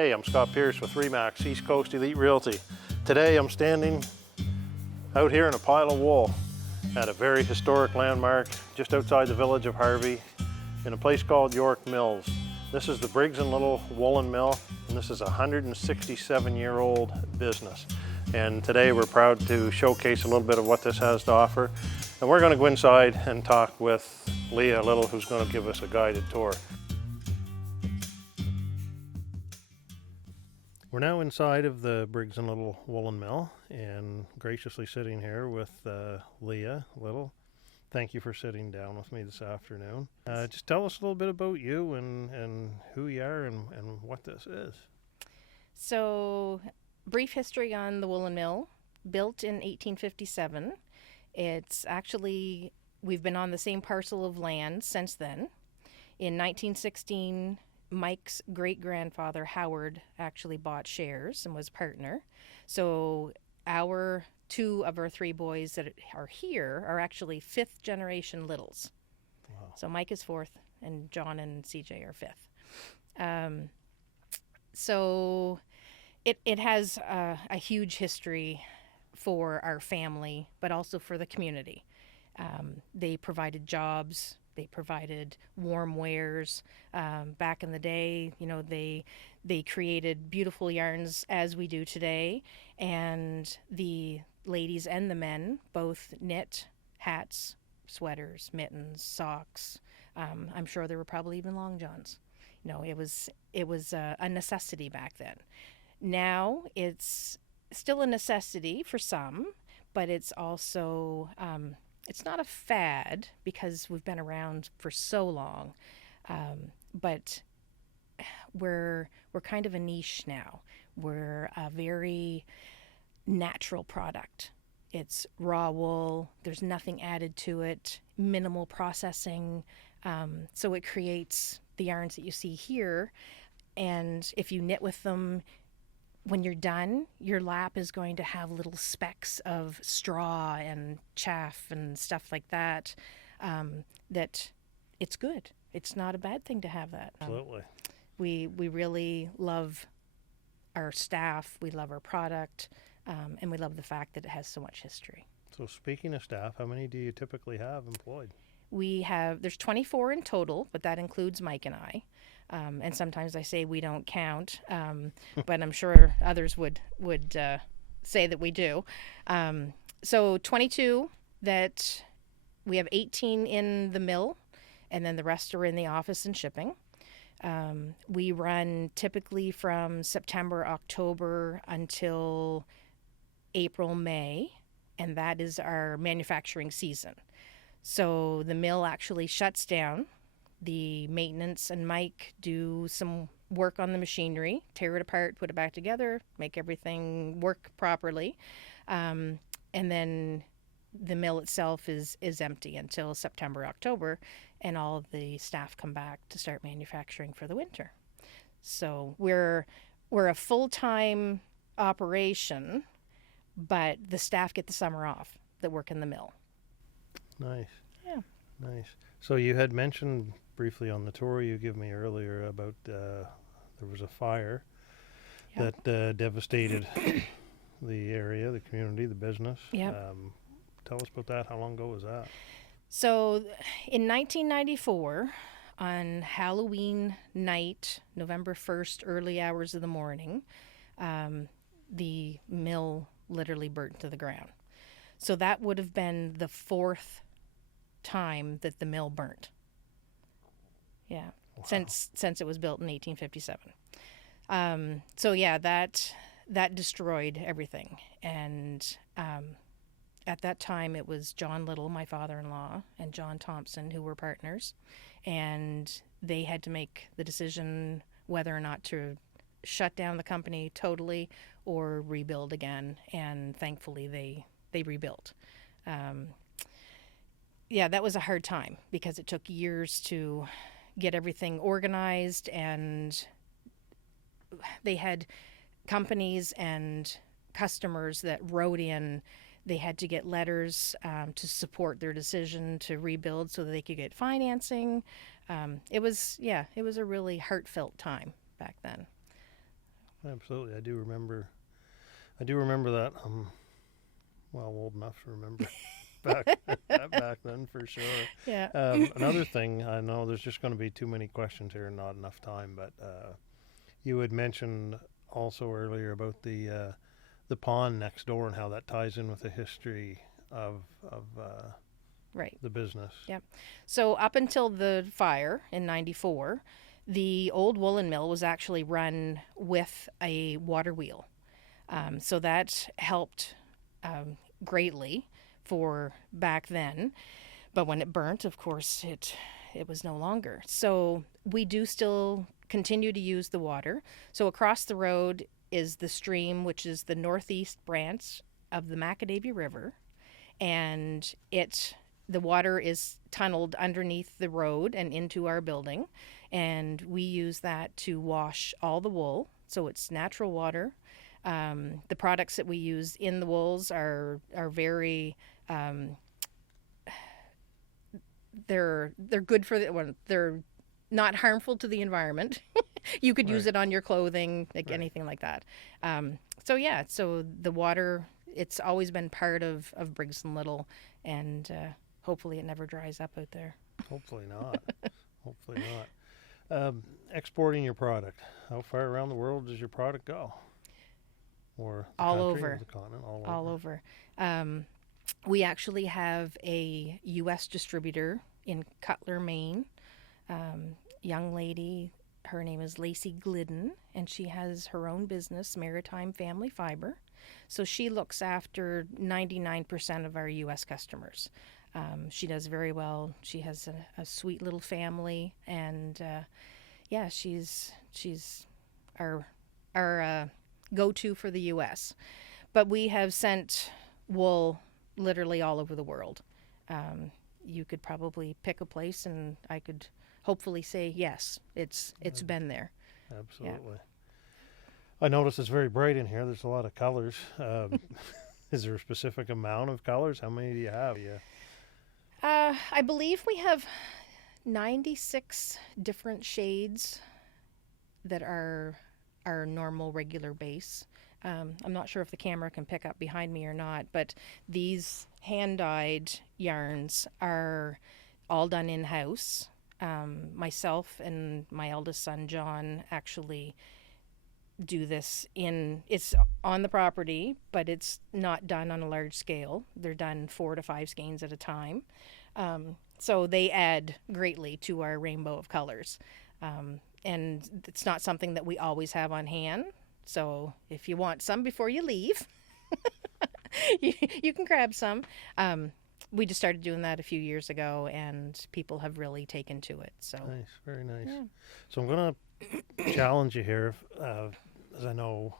Hey, I'm Scott Pierce with Remax East Coast Elite Realty. Today I'm standing out here in a pile of wool at a very historic landmark just outside the village of Harvey in a place called York Mills. This is the Briggs and Little woolen mill, and this is a 167-year-old business. And today we're proud to showcase a little bit of what this has to offer. And we're going to go inside and talk with Leah Little, who's going to give us a guided tour. We're now inside of the Briggs and Little woolen mill and graciously sitting here with Leah Little. Thank you for sitting down with me this afternoon. Just tell us a little bit about you and who you are and what this is. So, brief history on the woolen mill. Built in 1857. It's actually, we've been on the same parcel of land since then. In 1916, Mike's great-grandfather, Howard, actually bought shares and was partner. So two of our three boys that are here are actually fifth-generation Littles. Wow. So Mike is fourth, and John and CJ are fifth. So it has a huge history for our family, but also for the community. They provided jobs. They provided warm wares. Back in the day, they created beautiful yarns as we do today, and the ladies and the men both knit hats, sweaters, mittens, socks. I'm sure there were probably even long johns. It was a necessity back then. Now it's still a necessity for some, but it's also it's not a fad because we've been around for so long, but we're kind of a niche now. We're a very natural product. It's raw wool. There's nothing added to it. Minimal processing. So it creates the yarns that you see here. And if you knit with them, when you're done, your lap is going to have little specks of straw and chaff and stuff like that. That it's good. It's not a bad thing to have that. Absolutely. We really love our staff. We love our product, and we love the fact that it has so much history. So speaking of staff, how many do you typically have employed? There's 24 in total, but that includes Mike and I. And sometimes I say we don't count, but I'm sure others would say that we do. So 22 that we have 18 in the mill, and then the rest are in the office and shipping. We run typically from September, October until April, May, and that is our manufacturing season. So the mill actually shuts down. The maintenance and Mike do some work on the machinery, tear it apart, put it back together, make everything work properly. And then the mill itself is empty until September, October, and all of the staff come back to start manufacturing for the winter. So we're a full-time operation, but the staff get the summer off that work in the mill. Nice. Yeah. Nice. So you had mentioned briefly on the tour you gave me earlier about there was a fire that devastated the area, the community, the business. Yeah. Tell us about that. How long ago was that? So in 1994, on Halloween night, November 1st, early hours of the morning, the mill literally burnt to the ground. So that would have been the fourth time that the mill burnt. Yeah. Wow. Since it was built in 1857. So yeah, that destroyed everything. And at that time it was John Little, my father-in-law, and John Thompson who were partners, and they had to make the decision whether or not to shut down the company totally or rebuild again, and thankfully they rebuilt. Yeah, that was a hard time because it took years to get everything organized, and they had companies and customers that wrote in. They had to get letters to support their decision to rebuild so that they could get financing. It was a really heartfelt time back then. Absolutely. I do remember. I do remember that. I'm well old enough to remember back back then for sure. Yeah. Another thing, I know there's just going to be too many questions here and not enough time, but you had mentioned also earlier about the pond next door and how that ties in with the history of Right. the business. Yep. So up until the fire in '94, the old woolen mill was actually run with a water wheel. So that helped greatly for back then. But when it burnt, of course, it was no longer. So we do still continue to use the water. So across the road is the stream, which is the northeast branch of the Macadavy River, and the water is tunneled underneath the road and into our building, and we use that to wash all the wool. So it's natural water. The products that we use in the wools are very they're good for they're not harmful to the environment. You could use Right. it on your clothing, like Right. anything like that. So yeah, so the water, it's always been part of Briggs and Little, and hopefully it never dries up out there. Hopefully not. Hopefully not. Exporting your product. How far around the world does your product go? Or the All country, over. or the continent, All over. We actually have a U.S. distributor in Cutler, Maine. Young lady, her name is Lacey Glidden, and she has her own business, Maritime Family Fiber. So she looks after 99% of our U.S. customers. She does very well. She has a sweet little family, and yeah, she's our go-to for the U.S. But we have sent wool literally all over the world. You could probably pick a place, and I could hopefully say yes, it's been there. Absolutely. I notice it's very bright in here. There's a lot of colors. Is there a specific amount of colors? How many do you have? Yeah. I believe we have 96 different shades that are our normal regular base. I'm not sure if the camera can pick up behind me or not, but these hand-dyed yarns are all done in-house. Myself and my eldest son, John, actually do this it's on the property, but it's not done on a large scale. They're done 4 to 5 skeins at a time. So they add greatly to our rainbow of colors. And it's not something that we always have on hand. So if you want some before you leave, you can grab some. We just started doing that a few years ago, and people have really taken to it. So Nice. Very nice. Yeah. So I'm going to challenge you here, as I know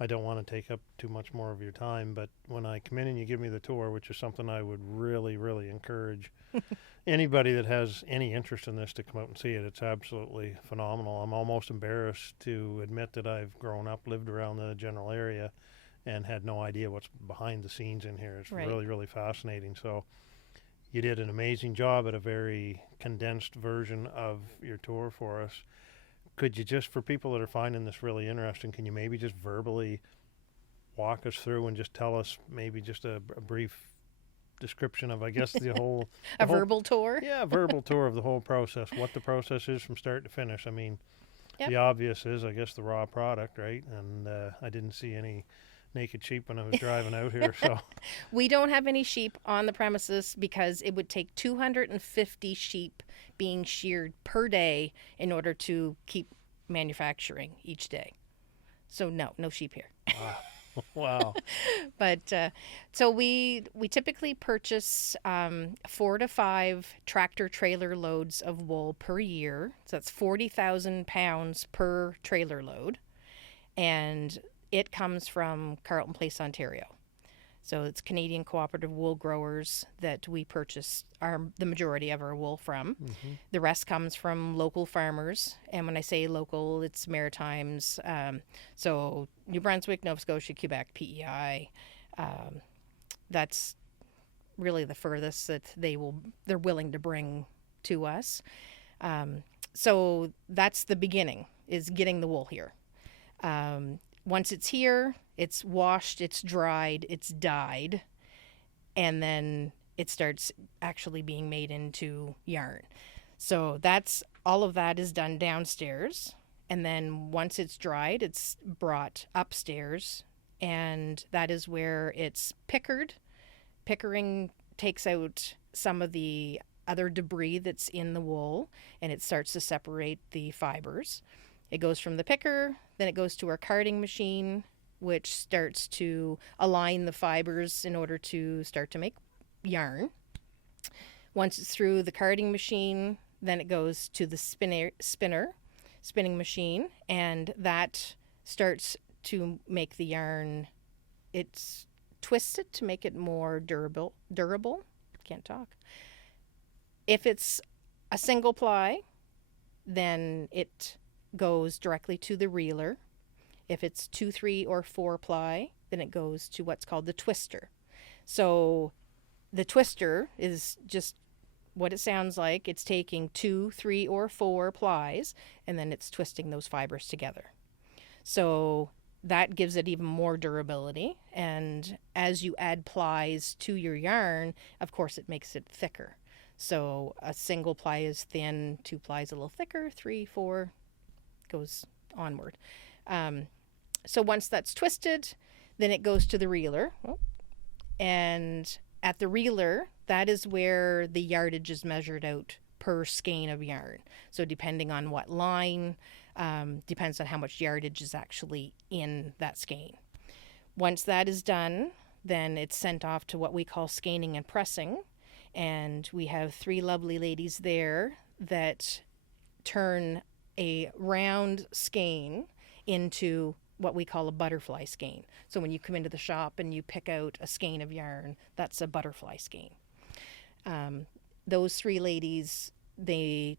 I don't want to take up too much more of your time, but when I come in and you give me the tour, which is something I would really, really encourage anybody that has any interest in this to come out and see it. It's absolutely phenomenal. I'm almost embarrassed to admit that I've grown up, lived around the general area, and had no idea what's behind the scenes in here. It's Right. really, really fascinating. So you did an amazing job at a very condensed version of your tour for us. Could you just, for people that are finding this really interesting, can you maybe just verbally walk us through and just tell us maybe just a brief description of, I guess, the whole... a the whole- verbal tour. Yeah, a verbal tour of the whole process, what the process is from start to finish. I mean, Yep. the obvious is, I guess, the raw product, right? And I didn't see any naked sheep when I was driving out here, so... We don't have any sheep on the premises because it would take 250 sheep being sheared per day in order to keep manufacturing each day. So no sheep here. Wow. But so we typically purchase 4 to 5 tractor trailer loads of wool per year. So that's 40,000 pounds per trailer load, and it comes from Carleton Place, Ontario. So it's Canadian Cooperative Wool Growers that we purchase the majority of our wool from. Mm-hmm. The rest comes from local farmers. And when I say local, it's Maritimes. So New Brunswick, Nova Scotia, Quebec, PEI. That's really the furthest that they're willing to bring to us. So that's the beginning, is getting the wool here. Once it's here, it's washed, it's dried, it's dyed, and then it starts actually being made into yarn. So that's all of that is done downstairs. And then once it's dried, it's brought upstairs, and that is where it's pickered. Pickering takes out some of the other debris that's in the wool, and it starts to separate the fibers. It goes from the picker, then it goes to our carding machine, which starts to align the fibers in order to start to make yarn. Once it's through the carding machine, then it goes to the spinning machine, and that starts to make the yarn. It's twisted to make it more durable. Can't talk. If it's a single ply, then it goes directly to the reeler. If it's 2, 3, or 4 ply, then it goes to what's called the twister. So the twister is just what it sounds like. It's taking 2, 3, or 4 plies, and then it's twisting those fibers together. So that gives it even more durability. And as you add plies to your yarn, of course, it makes it thicker. So a single ply is thin, 2 plies a little thicker, 3, 4 goes onward. So once that's twisted, then it goes to the reeler. And at the reeler, that is where the yardage is measured out per skein of yarn. So depending on what line, depends on how much yardage is actually in that skein. Once that is done, then it's sent off to what we call skeining and pressing. And we have 3 lovely ladies there that turn a round skein into what we call a butterfly skein. So when you come into the shop and you pick out a skein of yarn, that's a butterfly skein. Those 3 ladies, they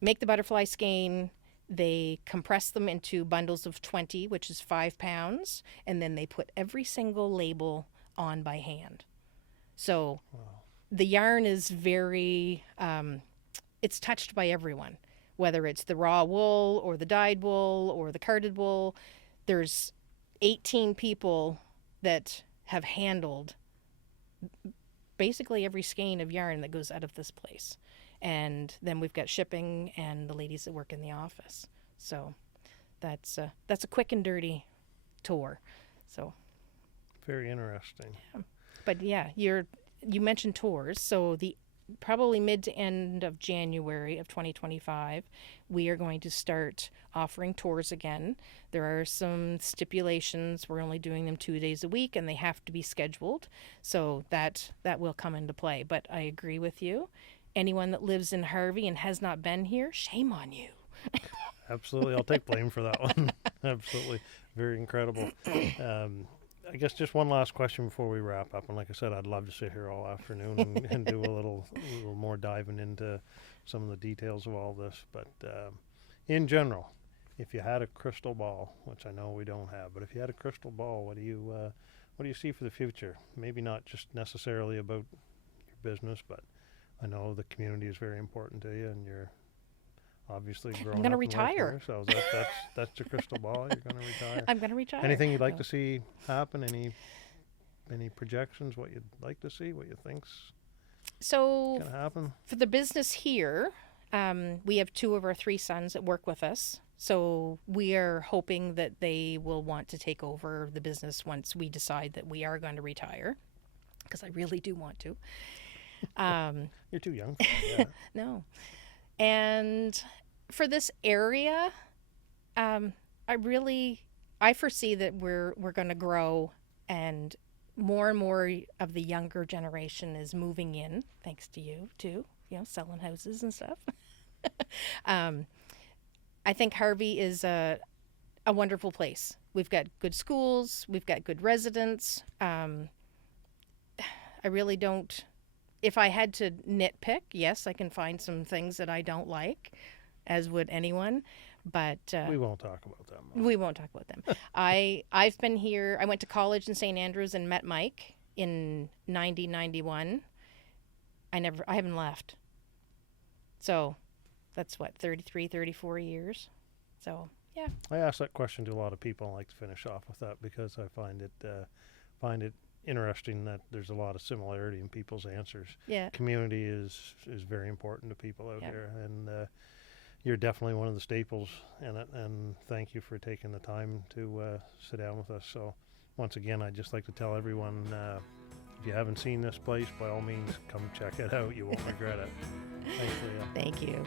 make the butterfly skein, they compress them into bundles of 20, which is 5 pounds, and then they put every single label on by hand. So the yarn is very, it's touched by everyone, whether it's the raw wool or the dyed wool or the carded wool. There's 18 people that have handled basically every skein of yarn that goes out of this place. And then we've got shipping and the ladies that work in the office. So that's a quick and dirty tour. So Very interesting. But yeah, you mentioned tours. So probably mid to end of January of 2025, we are going to start offering tours again. There are some stipulations. We're only doing them 2 days a week, and they have to be scheduled. So that will come into play. But I agree with you. Anyone that lives in Harvey and has not been here, shame on you. Absolutely. I'll take blame for that one. Absolutely. Very incredible. I guess just one last question before we wrap up. And like I said, I'd love to sit here all afternoon and do a little more diving into some of the details of all this. But in general, if you had a crystal ball, which I know we don't have, but if you had a crystal ball, what do you see for the future? Maybe not just necessarily about your business, but I know the community is very important to you, and you're obviously growing. I'm going to retire. So that's your crystal ball. You're going to retire. I'm going to retire. Anything you'd like to see happen? Any projections? What you'd like to see? What you think's going to happen? For the business here, we have 2 of our 3 sons that work with us. So we are hoping that they will want to take over the business once we decide that we are going to retire, because I really do want to. You're too young for that. No. And for this area, I foresee that we're going to grow, and more of the younger generation is moving in, thanks to you too, selling houses and stuff. I think Harvey is a wonderful place. We've got good schools, we've got good residents. I really don't. If I had to nitpick, yes, I can find some things that I don't like, as would anyone, but we won't talk about them. We won't talk about them. I've been here. I went to college in St. Andrews and met Mike in 1991. I haven't left. So that's 33, 34 years. So Yeah. I ask that question to a lot of people. I like to finish off with that because I find it interesting that there's a lot of similarity in people's answers. Yeah. Community is very important to people out Yep. here, and you're definitely one of the staples in it. And thank you for taking the time to sit down with us. So once again, I'd just like to tell everyone, if you haven't seen this place, by all means, come check it out. You won't regret it. Thanks, Leah. Thank you.